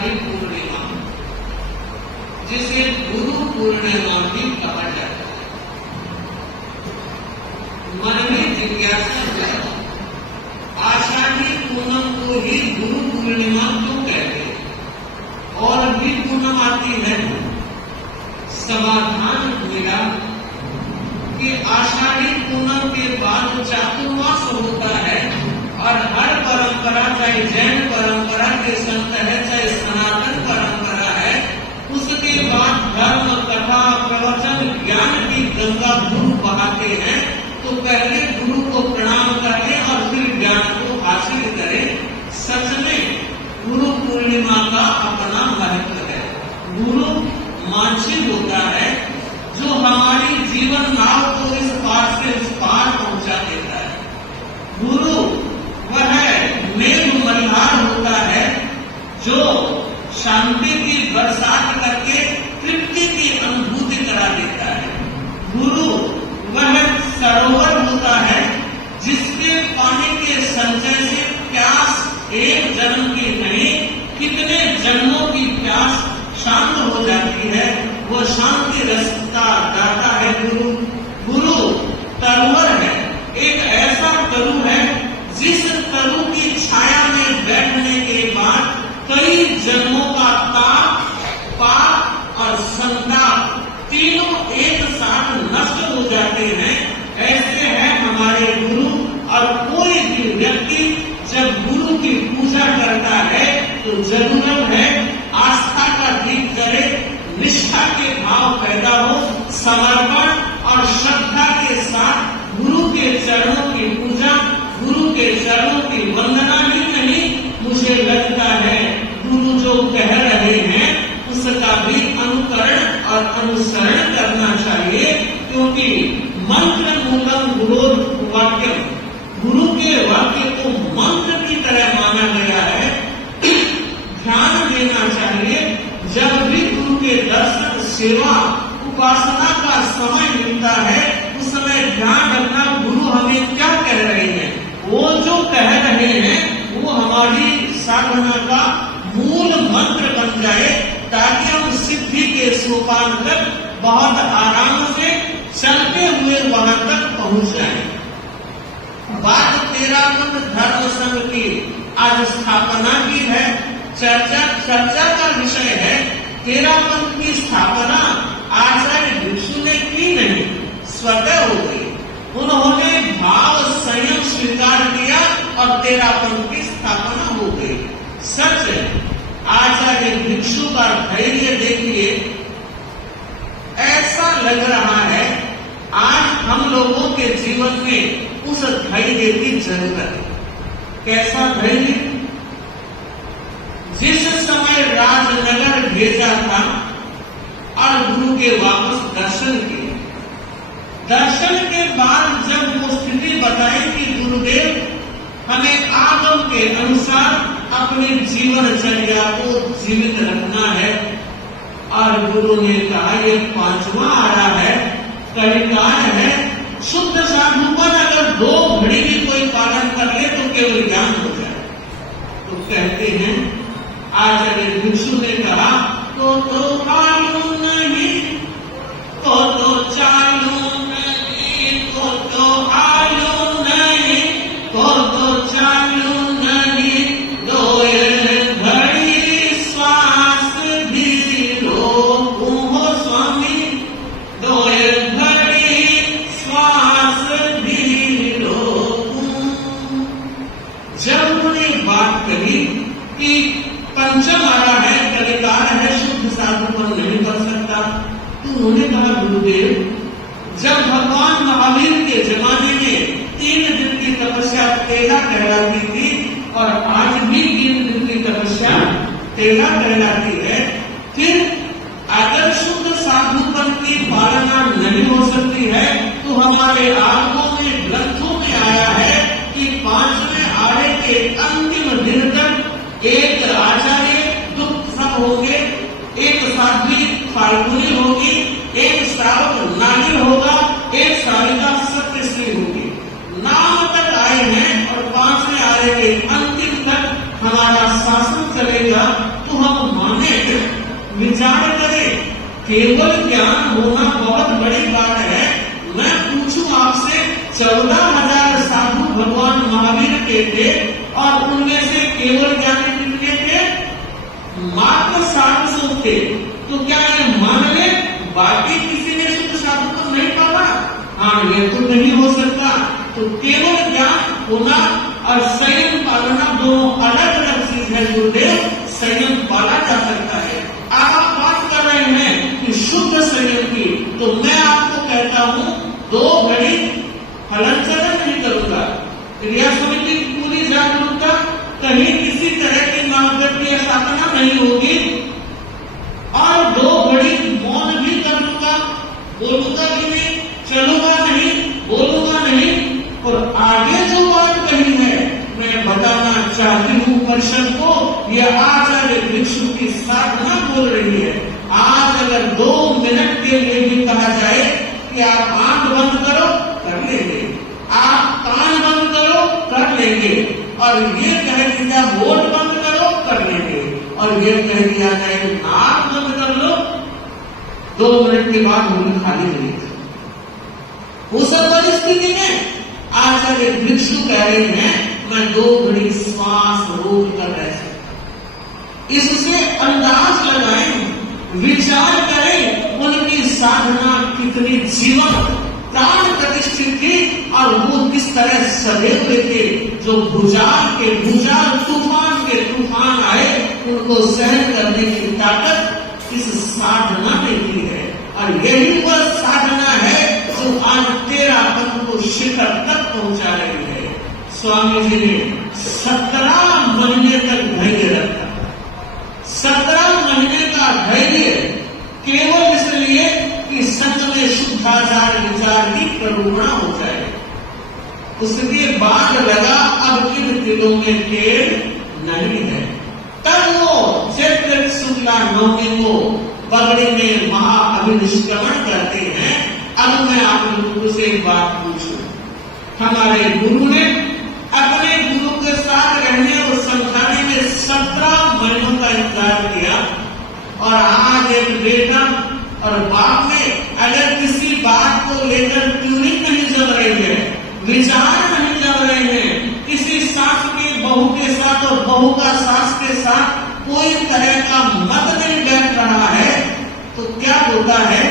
आषाढ़ी पूर्णिमा, जिसे गुरु पूर्णिमा भी कहा जाता है। मन में जिज्ञासा है, आषाढ़ी पूनम को ही गुरु पूर्णिमा क्यों कहते हैं? और भी पूनम आती है। समाधान मिला कि आषाढ़ी पूनम के बाद चातुर्मास होता है और हर परंपरा, चाहे जैन परंपरा के संत है, चाहे सनातन परंपरा है, उसके बाद धर्म कथा प्रवचन ज्ञान की गंगा गुरु बहाते हैं। तो पहले गुरु को प्रणाम करें और फिर ज्ञान को हासिल करें। सच में गुरु पूर्णिमा का अपना महत्व है। गुरु मानसिक होता है जो हमारी जीवन नाव को इस पार से उस पार पहुंचा देता है। गुरु वह मेघ मल्हार होता है जो शांति की बरसात करके तृप्ति की अनुभूति करा देता है। गुरु वह सरोवर होता है जिसके पानी के संचय से प्यास एक जन्म की नहीं, कितने जन्मों की प्यास शांत हो जाती है। वो शांति रस का दाता है गुरु। गुरु तरुवर है, एक ऐसा तरु है जिस तरु की छाया में बैठने के बाद कई जन्मों का ताप, पाप और संताप तीनों एक साथ नष्ट हो जाते हैं। ऐसे हैं हमारे गुरु। और कोई भी व्यक्ति जब गुरु की पूजा करता है तो जरूरत है आस्था का दीप जले, निष्ठा के भाव पैदा हो, समर्पण और श्रद्धा के साथ गुरु के चरणों की पूजा, गुरु के चरणों की वंदना ही नहीं, मुझे लगता है गुरु जो कह रहे हैं उसका भी अनुकरण और अनुसरण करना चाहिए। क्योंकि मंत्र मूलम गुरोर वाक्यम, गुरु के वाक्य को मंत्र की तरह माना गया है। ध्यान देना चाहिए। जब भी गुरु के दर्शन, सेवा, उपासना का समय मिलता है उस समय ध्यान रखना गुरु हमें क्या कह रहे हैं। वो जो कह रहे हैं वो हमारी साधना का मूल मंत्र बन जाए, ताकि हम सिद्धि के सोपान तक बहुत आराम से चलते हुए वहां तक पहुंच जाए। बात तेरापंथ धर्म संघ की आज स्थापना की है। चर्चा का विषय है तेरापंथ की स्थापना आचार्य भिक्षु ने की नहीं, स्वतः हो गई। उन्होंने भाव संयम स्वीकार किया और तेरापंथ की स्थापना हो गई। सच है, आचार्य भिक्षु का धैर्य देखिए, ऐसा लग रहा है आज हम लोगों के जीवन में उस धैर्य की जरूरत है। कैसा धैर्य? जिस समय राजनगर भेजा था और गुरु के वापस दर्शन किए, दर्शन के बाद जब वो स्थिति बताई कि गुरुदेव हमें आगम के अनुसार अपने जीवनचर्या को जीवित रखना है, और गुरु ने कहा ये 5वां आरा है, कलिकाल है, शुद्ध साधुपन अगर 2 घड़ी भी कोई पालन कर ले तो केवल ज्ञान हो जाए। तो कहते हैं आचार्य भिक्षु ने कहा तो आलू नहीं, तो चालू नहीं, तो आलू नहीं, तो चालू नहीं, 2 घड़ी श्वास भी रोकूं हो स्वामी, 2 घड़ी श्वास भी रोकूं। जब उन्होंने बात कही कि पंचम आरा है, कलिकाल है, शुद्ध साधुपन नहीं कर सकता, तो उन्होंने कहा गुरुदेव जब भगवान महावीर के जमाने में 3 दिन की तपस्या तेजा कहलाती थी और आज भी 3 दिन की तपस्या तेजा कहलाती है, फिर अगर शुद्ध साधुपन की पालना नहीं हो सकती है तो हमारे आगमों में, ग्रंथों में आया है कि 5वें आरे के अंतिम दिन तक एक आचार्य दुख सब होंगे, एक साध्वी फाल्गुनी होगी, एक श्रावक नागिन होगा, एक सारिका सत्यश्री होगी। नाम तक आए हैं और 5वें आरे के अंतिम तक हमारा शासन चलेगा। तो हम केवल ज्ञान होना बहुत बड़ी बात है। मैं पूछूं आपसे, 14,000 साधु भगवान महावीर के थे और उनमें से केवल ज्ञानी कितने थे? मात्र 700 थे। तो क्या ये मान ले बाकी किसी ने शुद्ध साधु को नहीं पाला? हाँ, ये तो नहीं हो सकता। तो केवल ज्ञान होना और संयम पालना दोनों अलग अलग चीज है। गुरुदेव, संयम पाला जा सकता है। आप बात कर रहे हैं कि शुद्ध संयम की, तो मैं आपको कहता हूं 2 घड़ी हलन चलन नहीं करूंगा। क्रिया समिति की पूरी जागरूकता, कहीं किसी तरह की नागरिक की स्थापना नहीं होगी और 2 घड़ी मौन भी कर लूंगा, बोलूंगा भी नहीं, चलूंगा नहीं, बोलूंगा नहीं। और आगे जो बात कही है मैं बताना चाहती हूँ परिषद को, यह आचार्य भिक्षु की साधना बोल रही है। आज अगर 2 मिनट के लिए भी कहा जाए कि आप आंख बंद करो, कर लेंगे। आप कान बंद करो, कर लेंगे। और ये कह दिया वोट बंद करो, कर लेंगे। और ये कह दिया जाए नाक बंद कर लो, 2 मिनट के बाद मुंह खाली नहीं। उस परिस्थिति में आचार्य भिक्षु कह रहे हैं मैं 2 घड़ी श्वास रोक कर रह सकता। इससे अंदाज लगाएं, विचार करें उनकी साधना कितनी जीवन प्राण प्रतिष्ठित थी और वो किस तरह सदैव थे। जो भुजाल के भुजाल तूफान के तूफान आए, उनको सहन करने की ताकत इस साधना में दी है। और यही वह साधना है जो आज तेरापन को शिखर तक पहुंचा रही है। स्वामी जी ने 17 महीने तक धैर्य रखा। 17 महीने का धैर्य केवल इसलिए कि संत में शुद्धाचार विचार की करुणा हो जाए। उसके बाद लगा अब इन दिलों में तेल नहीं है। तब वो चैत्र शुक्ला नवमी को पगड़ी में महाअभिनिष्क्रमण करते हैं। अब मैं आप लोगों से एक बात पूछूं, हमारे गुरु ने अपने गुरु के साथ रहने और समझाने में 17 महीनों का इंतजार किया। और आज एक बेटा और बाप में अगर किसी बात को लेकर ट्यूनिंग नहीं जम रही है, विचार नहीं जम रहे हैं, किसी सास के बहू के साथ और बहू का सास के साथ कोई तरह का मत नहीं बैठ रहा है, तो क्या होता है?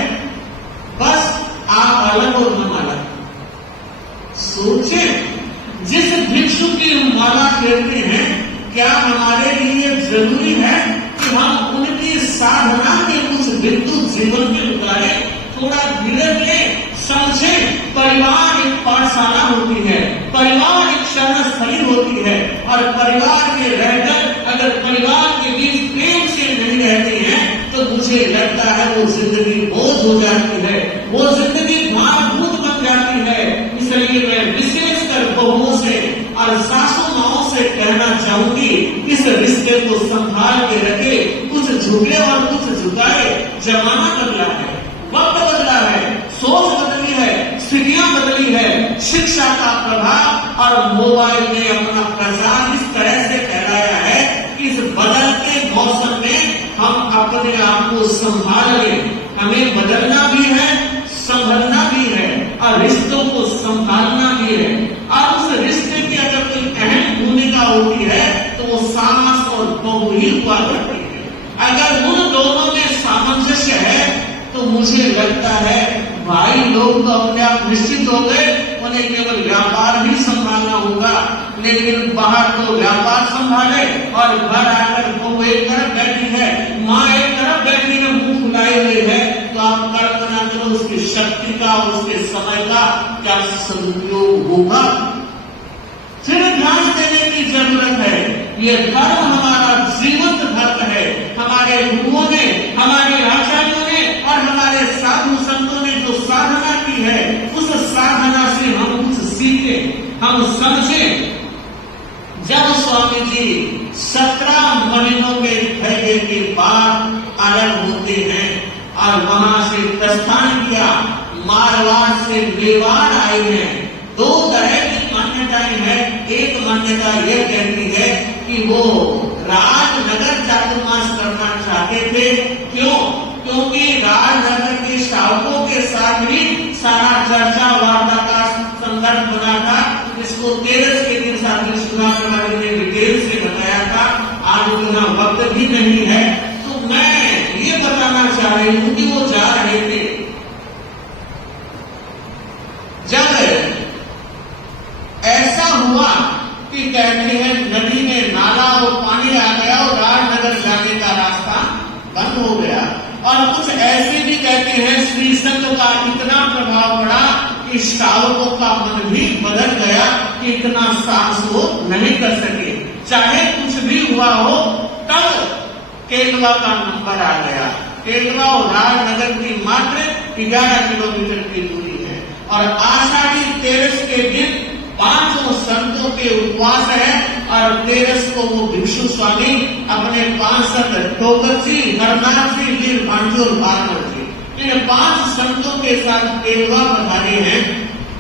बस आप अलग और हम अलग। सोचे, जिस भिक्षु की माला फेरते हैं, क्या हमारे लिए जरूरी है कि हम उनकी साधना के कुछ बिंदु जीवन में उतारें? थोड़ा धीरे से समझे। परिवार एक पाठशाला होती है, परिवार एक शरणस्थली होती है। और परिवार में रहकर अगर परिवार के बीच प्रेम से नहीं रहते हैं तो मुझे लगता है वो जिंदगी बोझ हो जाती है, वो जिंदगी भारभूत बन जाती है। इसलिए मैं विशेषकर बहुओं से और सासू माओं से कहना चाहूंगी, इस रिश्ते को संभाल के रखे। कुछ झुके और कुछ झुकाए। जमाना बदला है, वक्त बदला है, सोच बदली है, स्थितियां बदली है। शिक्षा का प्रभाव और मोबाइल ने अपना प्रचार इस तरह से फैलाया है कि इस बदलते मौसम में हम अपने आप को संभाल लें। हमें बदलना भी है, संभलना भी है और रिश्तों को संभालना भी है। और उस रिश्ते की अगर कोई अहम भूमिका होती है तो वो सास और बहू ही हुआ करती है। अगर उन दोनों में सामंजस्य है तो मुझे लगता है भाई लोग तो अपने आप निश्चित हो गए, उन्हें केवल व्यापार ही संभालना होगा। लेकिन बाहर तो व्यापार संभाले और घर आकर वो एक तरफ बैठी है, माँ एक तरफ बैठी है, मुंह फुलाए हुए है, तो आप कल्पना करो उसकी शक्ति का और उसके समय का क्या सदुपयोग होगा। फिर ध्यान देने की जरूरत है। ये धर्म हमारा जीवंत धर्म है। हमारे गुरुओं ने, हमारे आचार्यों ने और हमारे साधु संतों ने जो साधना की है, उस साधना से हम कुछ सीखे, हम समझे। जब स्वामी जी 17 महीनों के धैर्य के बाद अलग होते हैं और वहां से प्रस्थान किया, मारवाड़ से मेवाड़ आए हैं। 2 तरह की मान्यताएं हैं। एक मान्यता यह कहती है कि वो राजनगर चातुर्मास करना चाहते थे। क्यों? क्योंकि राज के साथ ही सारा चर्चा वार्ता का संदर्भ बना था। इसको तेरस के दिन साथी सुधा प्रभारी ने डिटेल से बताया था। आज उतना वक्त भी नहीं है, तो मैं ये बताना चाह रही हूं कि वो जा रहे थे, जब ऐसा हुआ कि कहते हैं नदी में नाला और पानी आ गया और राजनगर जाने का रास्ता बंद हो गया। और कुछ ऐसे भी कहते हैं श्री संत का इतना प्रभाव पड़ा कि श्रावकों का मन भी बदल गया कि इतना साहस वो नहीं कर सके। चाहे कुछ भी हुआ हो, तब केलवा का नंबर आ गया। केलवा और राजनगर की मात्र 11 किलोमीटर की दूरी है। और आषाढ़ी 13 के दिन 5 संतों के उपवास है और 13 को वो भिक्षु स्वामी अपने 5 संत ठोकर जी, हरनाथ जी, वीर भांजोर बारवर जी, इन 5 संतों के साथ केलवा पधारे हैं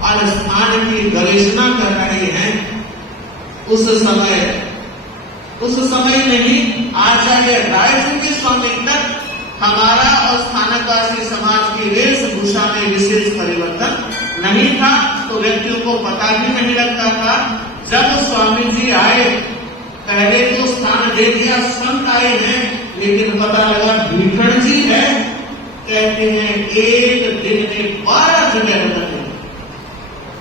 और स्थान की गवेषणा कर रहे हैं। उस समय नहीं, आचार्य राय सिंह के स्वामी तक हमारा और स्थानकवासी समाज की वेशभूषा में विशेष परिवर्तन नहीं था, तो व्यक्तियों को पता भी नहीं लगता था। जब स्वामी जी आए, पहले तो स्थान दे दिया, संत आए हैं, लेकिन पता लगा भीखण जी है। कहते हैं एक दिन में 12 जगह बदले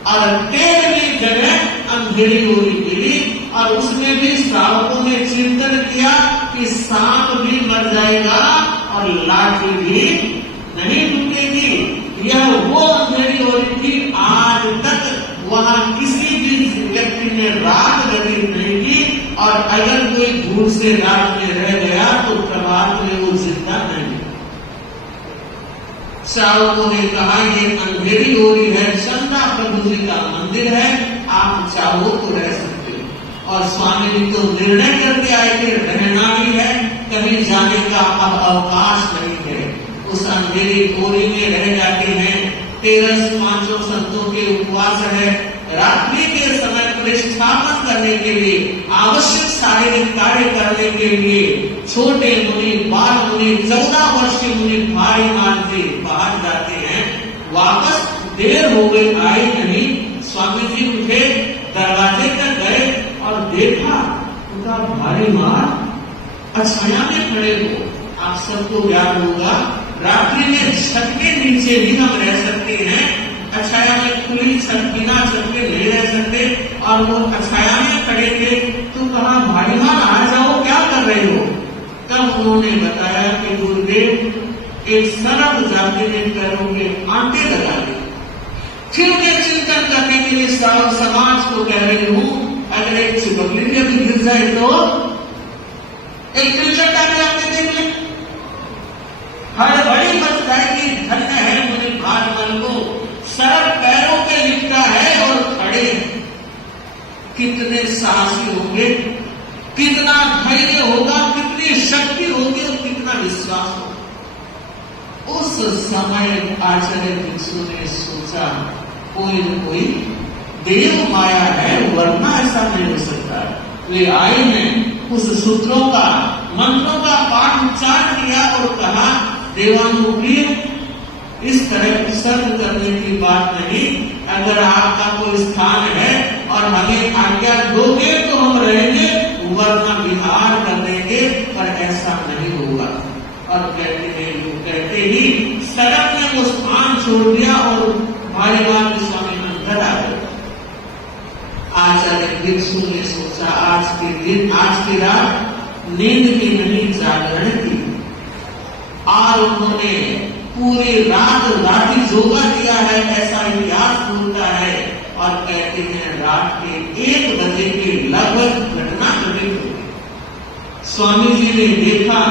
और 13वीं जगह अंधेरी होली गिरी। और उसमें भी श्रावकों ने चिंतन किया कि सांप भी मर जाएगा और लाठी भी नहीं टूटेगी। यह वो अंधेरी होली थी, आज तक वहां किसी भी व्यक्ति ने रात व्यतीत नहीं की। और अगर कोई भूल से रात में रह गया तो प्रभात में वो जिंदा नहीं। श्रावकों ने कहा ये अंधेरी होली है, चंदा प्रभु जी का मंदिर है, आप चाहो तो रह सकते हो। और स्वामी जी तो निर्णय करके आए थे, रहना भी है, कहीं जाने का अब अवकाश नहीं है। उस अंधेरी होली में रह जाते हैं। 13 5 संतों के उपवास है। रात्रि के समय प्रतिष्ठापन करने के लिए, आवश्यक शारीरिक कार्य करने के लिए छोटे मुनि, बाल मुनि, 14 वर्ष के मुनि भारी मान से बाहर जाते हैं। वापस देर हो गई, आए नहीं। स्वामी जी उठे, दरवाजे तक गए और देखा उनका भारी मान अछाया में खड़े हो। आप सबको याद होगा, रात्रि में छत के नीचे भी हम रह सकते हैं, अछाया में खुली छत बिना छत के नहीं रह सकते। और वो अछाया में खड़े थे, तो कहा भाईमान आ जाओ, क्या कर रहे हो? तब उन्होंने बताया कि गुरुदेव एक सरब जाति ने पैरों के आंटे लगा दी। फिर मैं चिंतन करने के लिए समाज को कह रही हूं, अगर एक चिपकली भी अभी गिर जाए तो एक क्रिकेट आगे आपने देख ले, हर बड़ी मत जाएगी। धन्य है मुझे भागवत को, सरब पैरों पे लिपटा है और खड़े। कितने साहसी होंगे, कितना धैर्य होगा, कितनी शक्ति होगी और कितना विश्वास होगा। उस समय आचार्य भिक्षु ने सोचा कोई न कोई देव माया है, वरना ऐसा नहीं हो सकता। वे आए हैं, उस सूत्रों का, मंत्रों का पाठ उच्चारण किया और कहा देवानुप्रिय, इस तरह सर्व करने की बात नहीं। अगर आपका कोई स्थान है और हमें आज्ञा दोगे तो हम रहेंगे, वरना विहार कर देंगे, पर ऐसा नहीं होगा। और कहते ही सड़क ने वो स्थान छोड़ दिया और भाई बात स्वामी अंदर आ गए। आचार्य भिक्षु ने सोचा आज के दिन, आज की रात नींद की नहीं, जागरण की। और उन्होंने पूरी रात रात्रि योगा किया है, ऐसा इतिहास बोलता है। और कहते हैं रात के 1 बजे के लगभग घटना घटित हुई। स्वामी जी ने देखा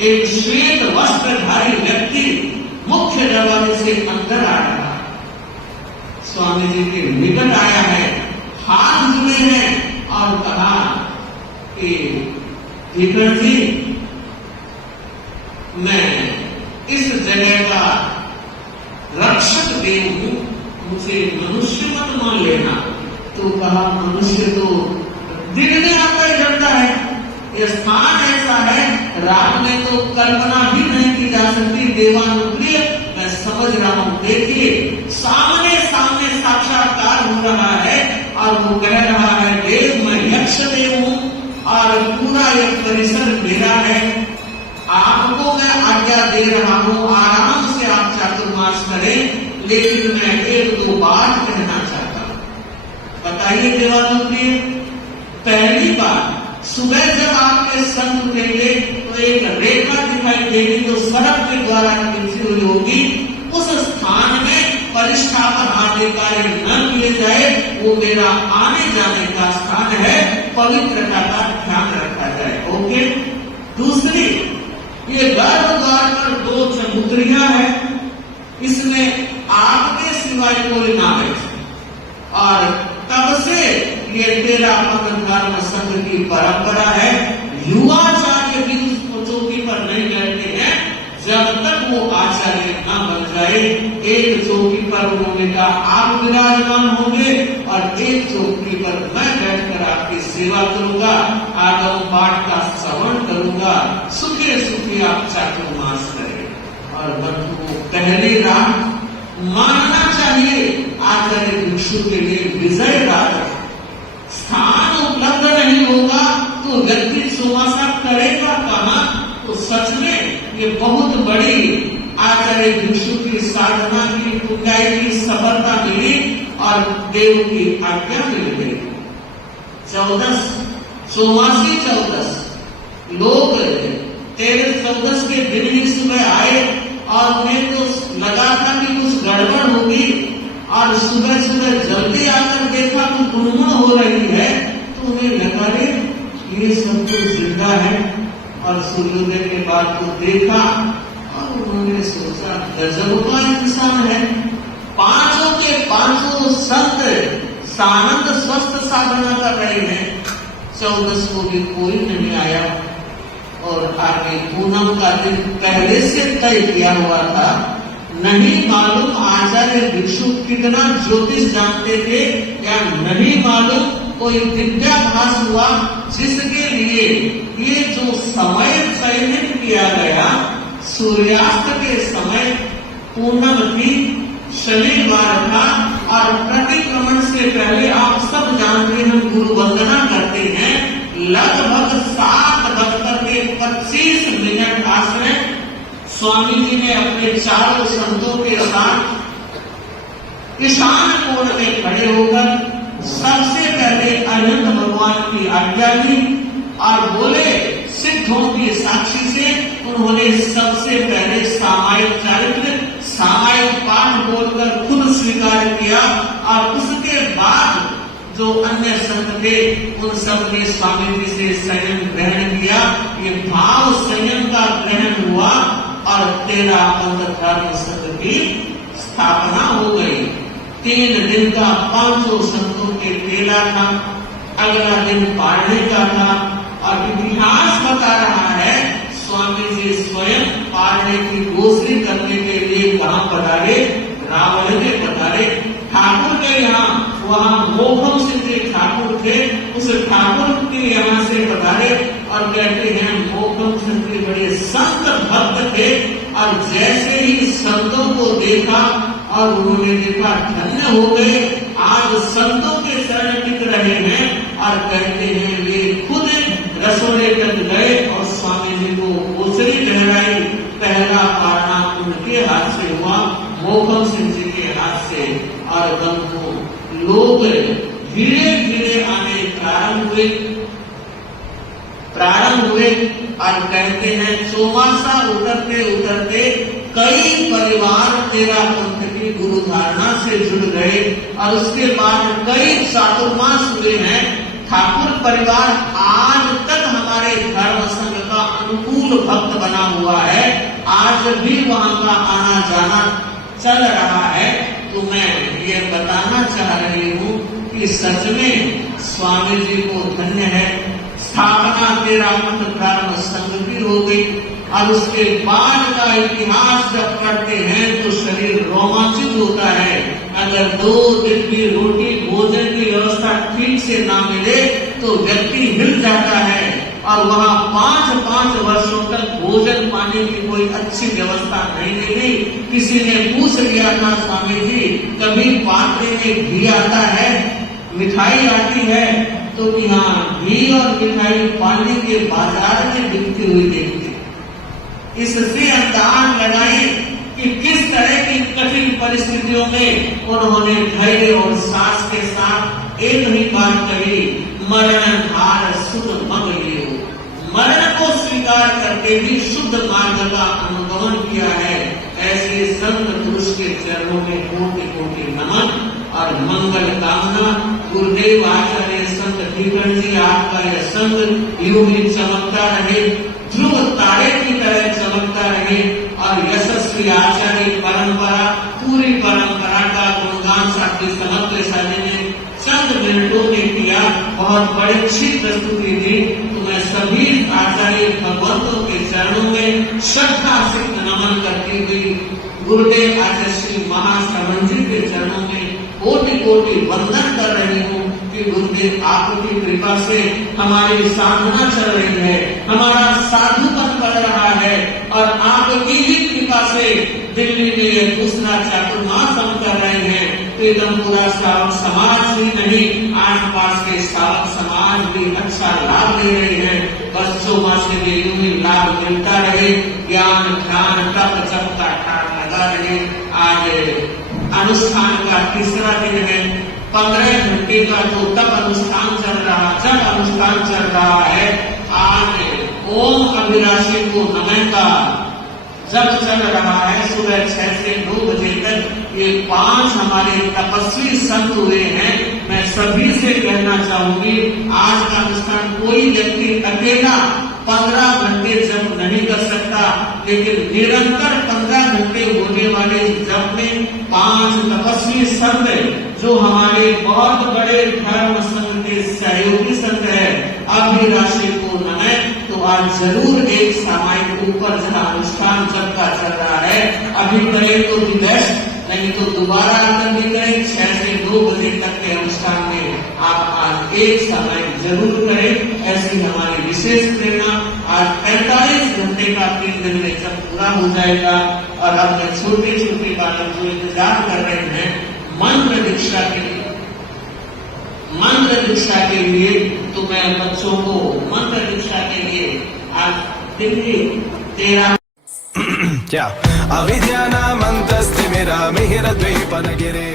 एक श्वेत वस्त्रधारी व्यक्ति मुख्य दरवाजे से अंदर आ रहा। स्वामी जी के निकट आया है, हाथ जुड़े हैं और कहा कि भिखण जी, मैं इस जगह का रक्षक देव हूं, मुझे मनुष्य मत मान लेना। तो कहा मनुष्य तो दिन में आता ही जड़ता है, यह स्थान ऐसा है, रात में तो कल्पना भी नहीं की जा सकती। देवानुप्रिय, मैं समझ रहा हूं, सामने सामने साक्षात्कार हो रहा है और वो कह रहा है देव मैं यक्ष देव हूं और पूरा ये परिसर मेरा है, आपको मैं आज्ञा दे रहा हूं आराम से आप चातुर्मास करें, लेकिन मैं एक दो बात कहना चाहता हूं। बताइए देवालोकी, पहली बात सुबह जब आपके संत उठेंगे तो एक रेखा दिखाई देगी जो सड़क के द्वारा खींची हुई होगी, उस स्थान में परिष्ठापन आदि कार्य न किए जाए, वो मेरा आने जाने का स्थान है, पवित्रता का ध्यान रखा जाए। ओके। दूसरी, ये गर्भ द्वार पर 2 चबूतरियां हैं, इसमें आपके सिवाय कोई ना बैठे, और तब से ये 13 धर्म संघ की परंपरा है। युवाचार्य भी उस चौकी पर नहीं बैठते हैं जब तक वो आचार्य न बन जाए। एक चौकी पर उन्होंने कहा आप विराजमान होंगे और एक चौकी पर मैं बैठकर आपकी सेवा करूंगा, आगम पाठ का श्रवण करूंगा, सुखे सुखे आप चातुर्मास करें। और बंधुओं, पहली रात मानना चाहिए आचार्य भिक्षु के लिए विजय रात है। स्थान उपलब्ध नहीं होगा तो व्यक्ति सोमासा करेगा कहां? तो सच में ये बहुत बड़ी आचार्य भिक्षु की साधना की पुण्याई की सफलता मिली और देव की आज्ञा मिल गई। 14 सोमासी 14 लोग 13-14 के दिन ही सुबह आए और उन्हें तो लगा था कि कुछ गड़बड़ होगी, और सुबह सुबह जल्दी आकर देखा तो गुणगुण हो रही है, तो उन्हें लगा रे ये सब तो जिंदा है। और सूर्योदय के बाद को देखा और उन्होंने सोचा गजब का इंसान है। 5 के 5 संत सानंद स्वस्थ साधना कर रहे हैं, 14 को भी कोई नहीं आया। और आगे पूनम का दिन पहले से तय किया हुआ था। नहीं मालूम आचार्य भिक्षु कितना ज्योतिष जानते थे, या नहीं मालूम कोई विद्याभ्यास हुआ जिसके लिए ये जो समय चयनित किया गया, सूर्यास्त के समय पूनम थी, शनिवार था, और प्रतिक्रमण से पहले आप सब जानते हैं गुरु वंदना करते हैं। लगभग 7:25 आश्रय स्वामी जी ने अपने 4 संतों के साथ ईशान कोण में खड़े होकर सबसे पहले अनंत भगवान की आज्ञा ली और बोले, सिद्धों की साक्षी से उन्होंने सबसे पहले सामायिक चरित्र सामायिक पाठ बोलकर खुद स्वीकार किया, और उसके बाद जो अन्य संत थे उन सब ने स्वामी जी से संयम ग्रहण किया। ये भाव संयम का ग्रहण हुआ और 13 पंथ धर्म संघ की स्थापना हो गई। 3 दिन का 500 संतों के मेला था, अगला दिन पाढ़े का था। और इतिहास बता रहा है स्वामी जी स्वयं पाढ़े की गोश्री करने के लिए वहां पधारे, रावण के पधारे। ठाकुर के यहाँ वहां मोहन सिंह जी ठाकुर थे, उस ठाकुर के यहाँ से पधारे और कहते हैं मोहन सिंह जी बड़े संत भक्त थे, और जैसे ही संतों को देखा और उन्होंने देखा धन्य हो गए, आज संतों के शरण टिक रहे हैं। और कहते हैं ये खुद रसोड़े तक गए और स्वामी जी को ओसरी लहराई। पहला पारना उनके हाथ से हुआ, मोहन सिंह जी के हाथ से। और बंधुओं, लोग धीरे धीरे आने प्रारंभ हुए और कहते हैं चौमासा उतरते उतरते कई परिवार 13 पंथ की गुरु धारणा से जुड़ गए, और उसके बाद कई चातुर्मास हुए हैं। ठाकुर परिवार आज तक हमारे धर्म संघ का अनुकूल भक्त बना हुआ है, आज भी वहां का आना जाना चल रहा है। तो मैं ये बताना चाह रही हूँ कि सच में स्वामी जी को धन्य है। स्थापना 13 पंथ धर्म संघ की हो गई, और उसके बाद का इतिहास जब पढ़ते हैं तो शरीर रोमांचित होता है। अगर 2 दिन की रोटी भोजन की व्यवस्था ठीक से ना मिले तो व्यक्ति हिल जाता है, और वहाँ 5-5 वर्षों तक भोजन पानी की कोई अच्छी व्यवस्था नहीं दी गई। किसी ने पूछ लिया था, स्वामी जी कभी पात्रे में घी आता है, मिठाई आती है? तो कि हाँ, घी और मिठाई पानी के बाजार में बिकती हुई देखती। इससे अंदाज लगाए कि किस तरह की कठिन परिस्थितियों में उन्होंने धैर्य और साहस के साथ एक ही बात कही, मरण हार शुद्ध मग लियो। मरण को स्वीकार करके भी शुद्ध मार्ग का अनुगमन किया है। ऐसे संत पुरुष के चरणों में कोटि कोटि नमन और मंगल कामना। गुरुदेव आचार्य संत धीवरजी जी, आपका यह संग यूं ही चमकता रहे, ध्रुव तारे की तरह चमकता रहे और यशस्वी आचार्य परंपरा, पूरी परंपरा का गुणगान साथी समग्र साथी ने चंद मिनटों में किया। बहुत बड़ी अच्छी प्रस्तुति थी। तो मैं सभी आचार्य भगवंतों के चरणों में श्रद्धा से नमन करती हुई गुरुदेव आचार्य श्री महाश्रवण जी के चरणों में कोटि कोटि वंदन कर रही हूँ कि गुरुदेव आपकी कृपा से हमारी साधना चल रही है, हमारा साधुपन बढ़ रहा है और आपकी ही कृपा से दिल्ली में ये दूसरा चातुर्मास हम कर रहे हैं। तो एकदम पूरा श्रावक समाज ही नहीं, आस पास के श्रावक समाज भी अच्छा लाभ ले रहे हैं। बस 6 मास के लिए यूं ही लाभ मिलता रहे, ज्ञान ध्यान तप जप का ठाक लगा रहे। आज अनुष्ठान का तीसरा दिन है। 15 घंटे का जो तप अनुष्ठान चल रहा, जब अनुष्ठान चल रहा है, आज ओम अभिलाषी को नमः का जब चल रहा है। सुबह 6 से 9 बजे तक ये 5 हमारे तपस्वी संत हुए हैं। मैं सभी से कहना चाहूंगी, आज का अनुष्ठान कोई व्यक्ति अकेला 15 घंटे जप नहीं कर सकता, लेकिन निरंतर 15 घंटे होने वाले जप में 5 तपस्वी संत जो हमारे बहुत बड़े धर्म संघ के सहयोगी संत है, अभिलाषी को नमः। तो आज जरूर एक सामायिक ऊपर जहाँ अनुष्ठान जब का चल रहा है, अभी करें तो भी बेस्ट, नहीं तो दोबारा आकर भी करें। 6 से 9 बजे तक के अनुष्ठान में आप आज एक सामायिक जरूर करें, ऐसी हमारी विशेष प्रेरणा। आज 45 घंटे का 3 दिन में जब पूरा हो जाएगा और अब छोटे छोटे बालक जो इंतजार कर रहे हैं मंत्र दीक्षा के लिए, तो मैं बच्चों को मंत्र दीक्षा के लिए आज दिल्ली 13 क्या अविद्यानामन्तस्तिमिरमिहिरद्वीपनगिरे